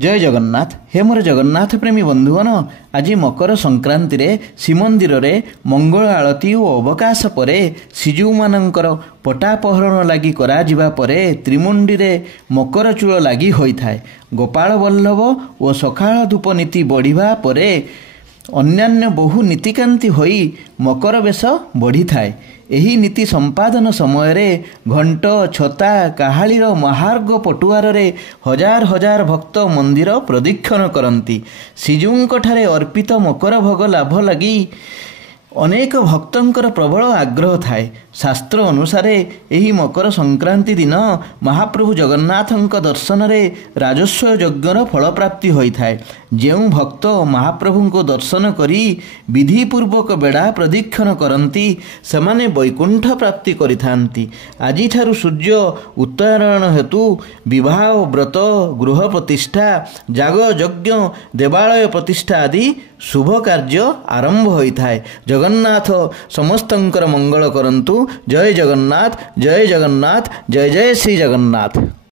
जय जगन्नाथ। हे मोर जगन्नाथ प्रेमी बंधुगण, आज मकर संक्रांति रे श्रीमंदिर रे मंगल आलती और अवकाश पर श्रीजीव मानकर पटापहरण लगी करा जिबा परे त्रिमुंडी रे मकर चूल लगी होइथाय। गोपाल वल्लभ और सकाळ धूप नीति बढ़िबा परे अन्यान्य बहु नीतिकांति होई मकर बेश बढ़ी थाए। एही नीति संपादन समय रे घंट छता काहालीर महार्ग पटुआर रे हजार हजार भक्त मंदिर प्रदक्षिण करती। श्रीजीउंक ठारे अर्पित मकर भोग लाभ लगी अनेक भक्तंकर प्रबल आग्रह थाए। शास्त्र अनुसार एही मकर संक्रांति दिन महाप्रभु जगन्नाथंक दर्शन रे राजस्व यज्ञर फल प्राप्ति होइथाए। जेउ भक्त महाप्रभु को दर्शन करी विधिपूर्वक बेड़ा प्रदक्षिण करती सेमाने वैकुंठ प्राप्ति करिथांती। आजि ठारु सूर्य उत्तरायण हेतु विवाह व्रत गृह प्रतिष्ठा जाग यज्ञ देवालय प्रतिष्ठा आदि शुभ कार्य आरंभ होइथाए। जगन्नाथ समस्तंकर मंगल करंतु। जय जगन्नाथ, जय जगन्नाथ, जय जय श्री जगन्नाथ।